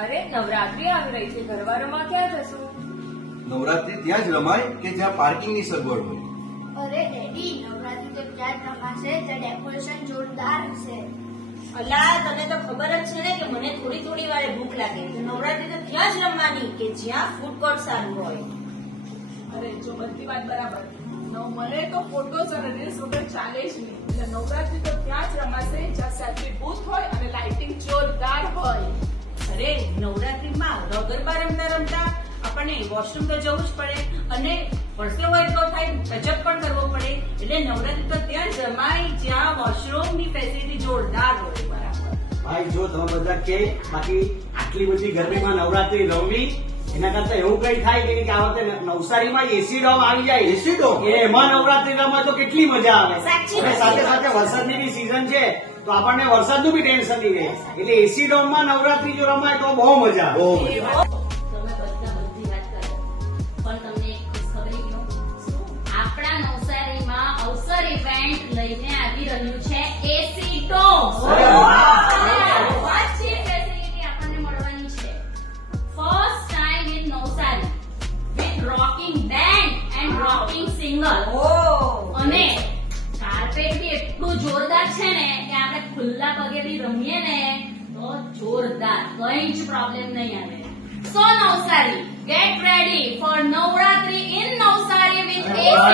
અરે નવરાત્રી આવી રહી છે, ગરબામાં ક્યાં જશું? નવરાત્રી ત્યાં જ રમાય કે જ્યાં પાર્કિંગની સગવડ હોય. અરે ડેડી, નવરાત્રી તો ત્યાં જ રમાશે જ્યાં ડેકોરેશન જોરદાર હશે. અલા, તને તો ખબર જ છે ને કે મને થોડી થોડી વારે ભૂખ લાગે તો નવરાત્રી તો ત્યાં જ રમવાની કે જ્યાં ફૂડ કોર્ટ સારું હોય. અરે જો બધી વાત બરાબર, મને તો ફોટોઝ અને રીલ્સ વગર ચાલે જ નહીં. એટલે નવરાત્રી તો ત્યાં જ રમાશે જ્યાં સેલ્ફી બૂથ હોય અને લાઇટિંગ જોરદાર હોય. અરે નવરાત્રીમાં ગરબા રમતા રમતા આપણને વોશરૂમ તો જવું જ પડે અને પરસેવો એટલો થાય, ટચઅપ પણ કરવો પડે. એટલે નવરાત્રી તો ત્યાં જ રમાય જ્યાં વોશરૂમની ફેસિલિટી જોરદાર હોય. બરાબર ભાઈ, જો તમે બધા કે બાકી આટલી બધી ગરમીમાં નવરાત્રી રમવી એના કરતા એવું કઈ થાય કે આ વખતે નવસારીમાં એસી ડોમ આવી જાય. એસી ડોમ? એમાં નવરાત્રી રમવા તો કેટલી મજા આવે. સાચી અને સાથે સાથે વરસાદની બી સીઝન છે તો આપણને વરસાદનું બી ટેન્શન નહીં રહે. એટલે એસી ડોમમાં નવરાત્રી જો રમાય તો બહુ મજા આવે. બહુ મજા. તમે બધા બધી વાત કરો પણ તમને એક ખુશખબરી કહું. આપણા નવસારીમાં અવસર ઇવેન્ટ લઈને આવી રહ્યું છે એસી ડોમ. ફેસિલિટી આપણને મળવાની છે. First time in Navsari with rocking brand and rocking singer. અને કાર્પેટ બી એટલું જોરદાર છે ને કે આપણે ખુલ્લા પગે બી રમીએ ને તો જોરદાર, કઈ જ પ્રોબ્લેમ નહીં આવે. So Navsari, get ready for Navratri in Navsari with AC.